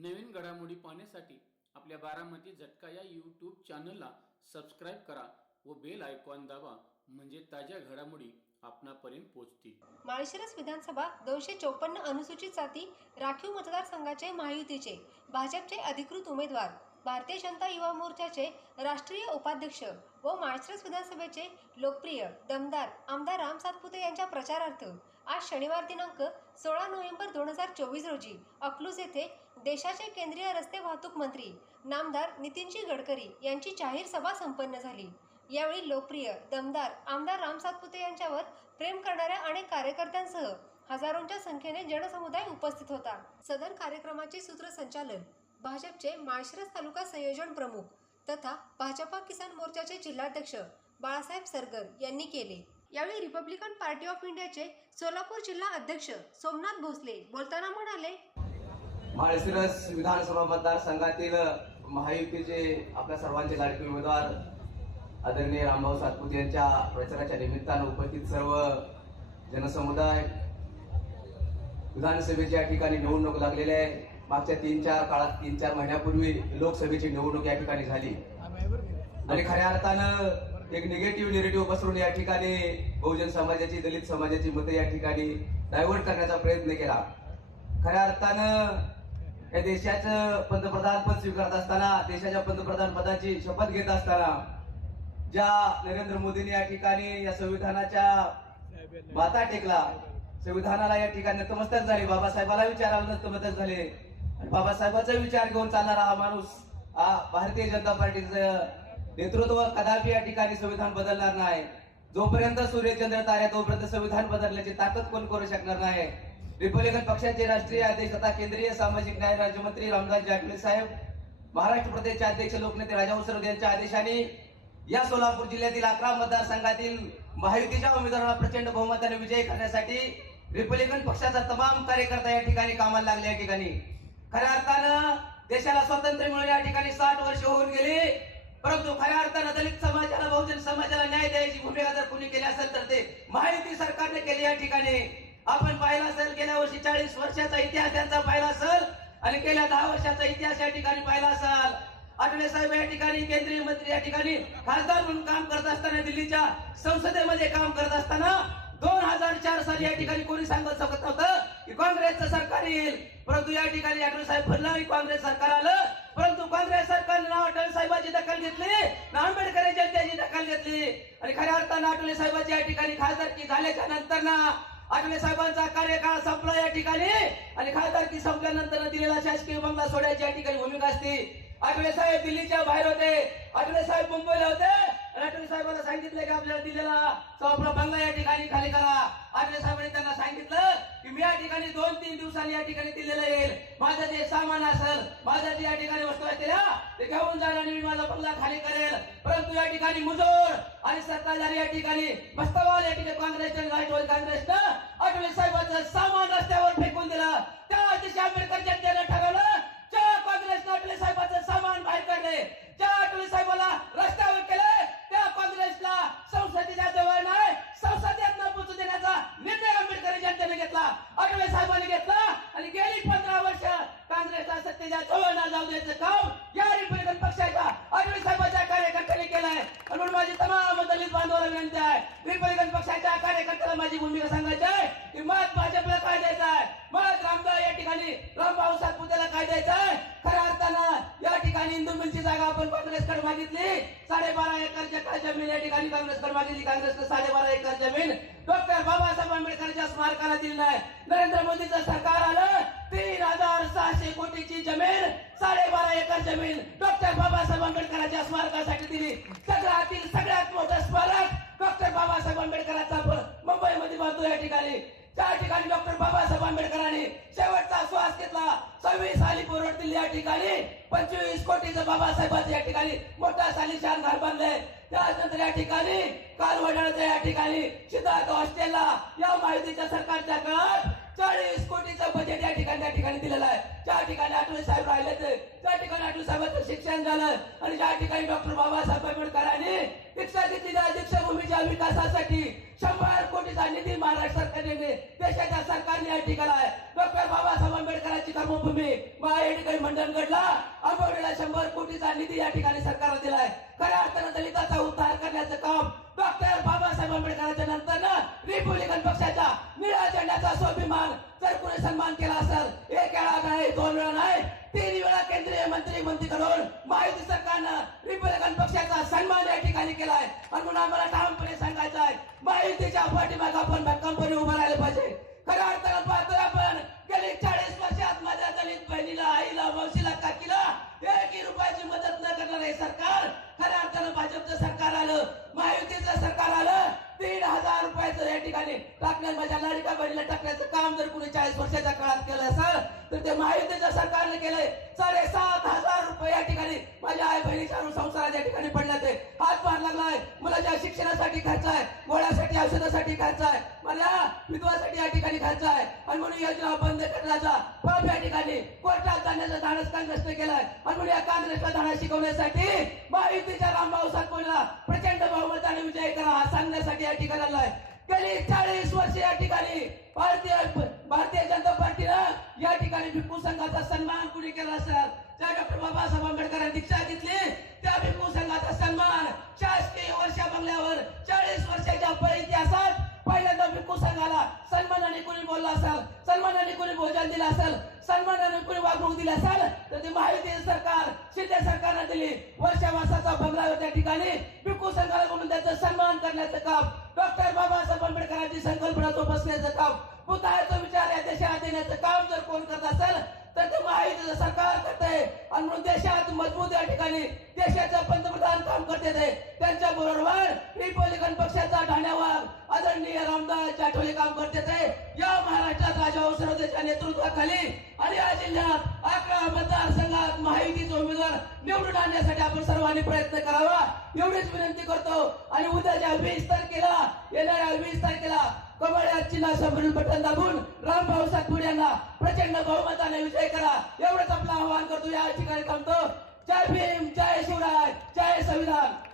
नवीन घडामोडी पाहण्यासाठी आपल्या बारामती झटका या यूट्यूब चॅनलला सबस्क्राईब करा व बेल आयकॉन दाबा म्हणजे ताज्या घडामोडी आपणापर्यंत पोहोचतील. माळशिरस विधानसभा दोनशे चौपन्न अनुसूचित जाती राखीव मतदारसंघाचे महायुतीचे भाजपचे अधिकृत उमेदवार भारतीय जनता युवा मोर्चाचे राष्ट्रीय उपाध्यक्ष व माळशिरस विधानसभेचे लोकप्रिय दमदार आमदार राम सातपुते यांच्या प्रचारार्थ आज शनिवार दिनांक सोळा नोव्हेंबर दोन हजार चोवीस रोजी अकलूज येथे देशाचे केंद्रीय रस्ते वाहतूक मंत्री नामदार नितीनजी गडकरी यांची जाहीर सभा संपन्न झाली. यावेळी लोकप्रिय दमदार आमदार राम सातपुते यांच्यावर प्रेम करणाऱ्या अनेक कार्यकर्त्यांसह हजारोंच्या संख्येने जनसमुदाय उपस्थित होता. सदर कार्यक्रमाचे सूत्रसंचालन भाजपचे माळशिरस तालुका संयोजन प्रमुख तथा भाजपा किसान मोर्चाचे जिल्हाध्यक्ष बाळासाहेब सरगर यांनी केले. यावेळी रिपब्लिकन पार्टी ऑफ इंडियाचे सोलापूर जिल्हा अध्यक्ष सोमनाथ भोसले बोलताना म्हणाले माळशिरस विधानसभा मतदारसंघातील महायुतीचे आपल्या सर्वांचे लाडके उमेदवार आदरणीय रामभाऊ सातपुते यांच्या प्रचाराच्या निमित्तानं उपस्थित सर्व जनसमुदाय विधानसभेच्या या ठिकाणी निवडणूक लागलेली आहे. मागच्या तीन चार काळात तीन चार महिन्यापूर्वी लोकसभेची निवडणूक या ठिकाणी झाली. आणि खऱ्या अर्थानं एक निगेटिव्ह निरेटिव्ह पसरून या ठिकाणी बहुजन समाजाची दलित समाजाची मतं या ठिकाणी डायव्हर्ट करण्याचा प्रयत्न केला. खऱ्या अर्थानं या देशाचं पंतप्रधान पद स्वीकारत असताना देशाच्या पंतप्रधान पदाची शपथ घेत असताना ज्या नरेंद्र मोदींनी या ठिकाणी या संविधानाच्या माता टेकला संविधानाला या ठिकाणी नतमस्तक झाले. बाबासाहेबाला विचाराला नतमस्तक झाले. आणि बाबासाहेबांचा विचार घेऊन चालणारा हा माणूस हा भारतीय जनता पार्टीचं नेतृत्व कदापि या ठिकाणी संविधान बदलणार नाही. जोपर्यंत सूर्यचंद्र तारे तोपर्यंत संविधान बदलण्याची ताकद कोण करू शकणार नाही? रिपब्लिकन पक्षाचे राष्ट्रीय अध्यक्ष तथा केंद्रीय सामाजिक न्याय राज्यमंत्री रामदास जाटवे साहेब महाराष्ट्र प्रदेशचे अध्यक्ष लोकनेते राजाभाऊ सरद यांच्या आदेशाने या सोलापूर जिल्ह्यातील अकरा मतदारसंघातील महायुतीच्या उमेदवाराला प्रचंड बहुमताने विजय करण्यासाठी रिपब्लिकन पक्षाचा तमाम कार्यकर्ता या ठिकाणी कामाला लागले या ठिकाणी. खऱ्या अर्थानं देशाला स्वातंत्र्य मिळून या ठिकाणी साठ वर्ष होऊन गेली परंतु खऱ्या अर्थानं दलित समाजाला बहुजन समाजाला न्याय द्यायची भूमिका जर कोणी केली असेल तर ते महायुती सरकारने केली या ठिकाणी. आपण पाहिलं असेल गेल्या वर्षी चाळीस वर्षाचा इतिहास त्यांचा पाहिला असेल आणि गेल्या दहा वर्षाचा इतिहास या ठिकाणी पाहिला असाल. आठवले साहेब या ठिकाणी केंद्रीय मंत्री या ठिकाणी खासदार म्हणून काम करत असताना दिल्लीच्या संसदेमध्ये काम करत असताना दोन हजार चार साली या ठिकाणी कोणी सांगत शकत नव्हतं की काँग्रेसचं सरकार येईल. परंतु या ठिकाणी आठवले साहेब फडणवीस काँग्रेस सरकार आलं. परंतु काँग्रेस सरकारने ना अटल साहेबांची दखल घेतली. ना आंबेडकर जनतेची दखल घेतली. आणि खऱ्या अर्थानं आठवले साहेबांची या ठिकाणी खासदारकी झाल्याच्यानंतर ना आठवले साहेबांचा कार्यकाळ संपला या ठिकाणी. आणि खासदारकी संपल्यानंतर दिलेला शासकीय बंगला सोडायची या ठिकाणी भूमिका असते. आठवडे साहेब दिल्लीच्या बाहेर होते. आठवडे साहेब मुंबईला होते. आणि आठवले साहेबांना सांगितलं की आपल्याला दिलेला तो आपला बंगला या ठिकाणी खाली करा. आठवडे साहेबांनी त्यांना सांगितलं की मी या ठिकाणी दोन तीन दिवसांनी या ठिकाणी दिलेलं येईल. माझं जे सामान असेल माझं जे या ठिकाणी वस्तू असतील ते घेऊन जाणार आणि मी माझा बंगला खाली करेल. परंतु या ठिकाणी मुजोर आणि सत्ताधारी या ठिकाणी मस्तवाल या ठिकाणी काँग्रेसच्या राष्ट्रवादी काँग्रेसनं आठवडे साहेबांचं सामान रस्त्यावर फेकून दिलं. त्या दिवशी आंबेडकर जनतेनं ठरवलं आठवले साहेबांचं सामान बाहेर काढले. ज्या आठवले साहेबाला रस्त्यावर केले त्या काँग्रेसला संसदेच्या जवळ नाही संसदेत न पोचू देण्याचा निर्णय आंबेडकर जनतेने घेतला. आठवले साहेबांनी घेतला आणि गेली पंधरा वर्ष काँग्रेसला सत्तेच्या जवळ न जाऊ द्यायचं काम या रिपब्लिकन पक्षाच्या आठवले साहेबांच्या कार्यकर्त्यांनी केलंय. म्हणून माझी तमाम दलित बांधवाला विनंती आहे रिपब्लिकन पक्षाच्या कार्यकर्त्याला माझी भूमिका सांगायची आहे की मत भाजपला काय द्यायचं आहे? मत रामदास या ठिकाणी रामभाऊ सातपुतेला काय द्यायचं आहे? ठिकाणी इंदू मिलची जागा आपण काँग्रेसकडे मागितली. साडेबारा एकर एकर जमीन या ठिकाणी काँग्रेसकडे मागितली. काँग्रेसकडे साडेबारा एकर जमीन डॉक्टर बाबासाहेब आंबेडकरच्या स्मारकाला दिली नाही. नरेंद्र मोदीचं सरकार आलं. तीन हजार सहाशे कोटीची जमीन साडेबारा एकर जमीन डॉक्टर बाबासाहेब आंबेडकरांच्या स्मारकासाठी दिली. मुंबईमध्ये बांधतो या ठिकाणी. त्या ठिकाणी डॉक्टर बाबासाहेब आंबेडकरांनी शेवटचा श्वास घेतला. सव्वीस साली रोड या ठिकाणी. पंचवीस कोटीचं बाबासाहेबांचं या ठिकाणी मोठा सालिशान घर बांधलंय त्यानंतर या ठिकाणी कालवडाचं या ठिकाणी सिद्धार्थ हॉस्टेलला या माहितीच्या सरकारच्या काळात चाळीस कोटीचं बजेट या ठिकाणी त्या ठिकाणी दिलेलं आहे. ज्या ठिकाणी आठवले साहेब राहिले ते त्या ठिकाणी शिक्षण झालं. आणि ज्या ठिकाणी डॉक्टर बाबासाहेब आंबेडकरांनी दीक्षा घेतलेल्या दीक्षाभूमीच्या विकासासाठी शंभर कोटीचा निधी महाराष्ट्र सरकारने देशाच्या सरकारने या ठिकाणी डॉक्टर बाबासाहेब आंबेडकरांची कर्मभूमी महाएडकरी मंडणगडला आंबेडला शंभर कोटीचा निधी या ठिकाणी सरकारला दिलाय खऱ्या अर्थानं दलिताचा उद्धार करण्याचं काम डॉक्टर बाबासाहेब आंबेडकरांच्या नंतर रिपब्लिकन पक्षाच्या निळ्या झेंड्याचा स्वाभिमान जर कोणी सन्मान केला असेल एक वेळा नाही दोन वेळा नाही आंतरिक मंत्री मंत्री करून माहिती सरकारनं रिपब्लिकन पक्षाचा सन्मान या ठिकाणी केलाय. आणि म्हणून आम्हाला ठामपणे सांगायचं आहे महायुतीच्या पाठीमाग आपण भक्कमपणे उभं राहिले पाहिजे. खऱ्या अर्थानं पाहतोय आपण गेली चाळीस वर्षात माझ्या दलित बहिणीला आईला मावशीला काकीला एकही रुपयाची मदत न करणार हे सरकार खऱ्या अर्थानं भाजपचं सरकार आलं महायुतीचं सरकार आलं तीन हजार रुपयाचं या ठिकाणी टाकण्यात माझ्या लाडक्या बहिणीला टाकण्याचं काम जर कुणी चाळीस वर्षाच्या काळात केलं असेल तर ते महायुतीच्या सरकारने केलंय. साडेसात हजार रुपये या ठिकाणी माझ्या आई बहिणीच्या संसारात या ठिकाणी पडला ते हात मार लागलाय. मला ज्या शिक्षणासाठी खर्च आहे गोळ्यासाठी औषधासाठी खर्च आहे मला विधवासाठी या ठिकाणी खर्च आहे. आणि म्हणून योजना बंद करण्याचा पाप या ठिकाणी कोर्टात जाण्याचा धाडस काँग्रेसने केलाय. आणि म्हणून या काँग्रेसला धाडा शिकवण्यासाठी महायुतीच्या रामभाऊ सातपुतेला प्रचंड बहुमताने विजय करा हा सांगण्यासाठी या ठिकाणी आलाय. गेली चाळीस वर्ष या ठिकाणी भिक्खू संघाचा सन्मान कुणी केला असेल? त्या डॉक्टर बाबासाहेब आंबेडकरांनी दीक्षा घेतली. त्या भिक्खू संघाचा सन्मान शासकीय वर्षा बंगल्यावर चाळीस वर्षाच्या पळ इतिहासात पहिल्यांदा भिक्खू संघाला सन्मानाने कुणी बोलला असेल? सन्मानाने कुणी भोजन दिलं असेल? सन्मानाने कुणी वागणूक दिली असेल? तर ते माहिती सरकार शिंदे सरकारने दिली. वर्षावासाचा बंगला त्या ठिकाणी. भिक्खू संघाला म्हणून त्याचा सन्मान करण्याचं काम डॉक्टर बाबासाहेब आंबेडकरांची संकल्पना जोपासण्याचं काम पुतळ्याचा विचार या देशाला देण्याचं काम जर कोण करत असेल तर ते महायुतीचं सरकार करत आहे आणि म्हणून देशात मजबूत या ठिकाणी देशाचं पंतप्रधान काम करते ते. त्यांच्या बरोबर रिपब्लिकन पक्षाचा ठाण्यावर आदरणीय रामदास जाठवले काम करते ते. या महाराष्ट्रात राजा उसरवतेच्या नेतृत्वाखाली आणि या जिल्ह्यात अकरा मतदारसंघात महायुतीचे उमेदवार निवडून आणण्यासाठी आपण सर्वांनी प्रयत्न करावा. एवढीच विनंती करतो. आणि उद्याच्या वीस तारखे येणाऱ्या वीस तारखेला कमळ या चिन्हासमोरील बटन दाबून रामभाऊ सातपुरे यांना प्रचंड बहुमताने विजय करा. एवढंच आपलं आवाहन करतो. या ठिकाणी थांबतो. जय भीम जय शिवराय जय संविधान.